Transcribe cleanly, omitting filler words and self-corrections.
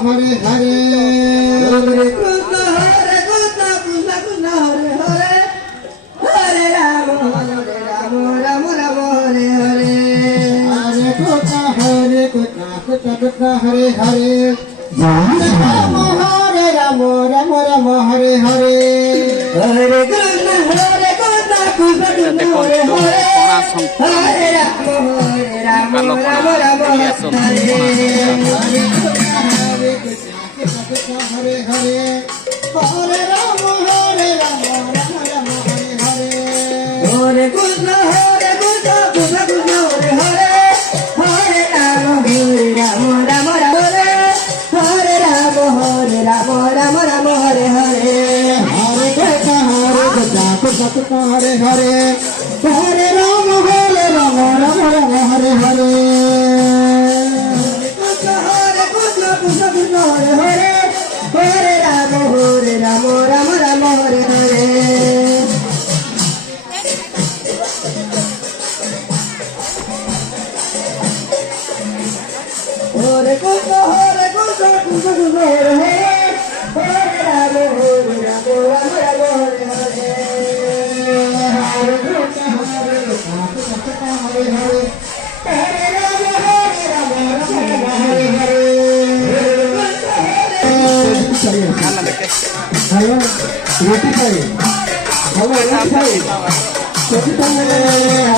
Hare Hare Hare Krishna Krishna Hare Hare Hare Rama Rama Rama Hare Hare Hare Krishna Krishna Krishna Hare Hare Hare Rama Rama Rama Hare Hare Hare Krishna Krishna Krishna Hare Hare Hare Rama Rama Rama Hare Hare Hare Hare Hare Rama Rama Rama Hare Hare Hare Krishna Krishna Krishna Hare Hare Hare Rama Rama Rama Hare Hare Rama Rama Rama Hare Hare Hare Krishna Krishna Krishna Hare Hare Hare Rama Rama Rama Hare Hare Krishna Krishna Krishna Hare Hare Hare Rama Rama Rama Hare Hare Hare Krishna Krishna Krishna Hare Hare Hare Rama Rama Rama Hare Hare Hare Krishna Krishna Hare Hare Hare Rama Rama Rama Hare Hare Hello, roti खाइए. Hello, roti खाइए. Roti खाइए.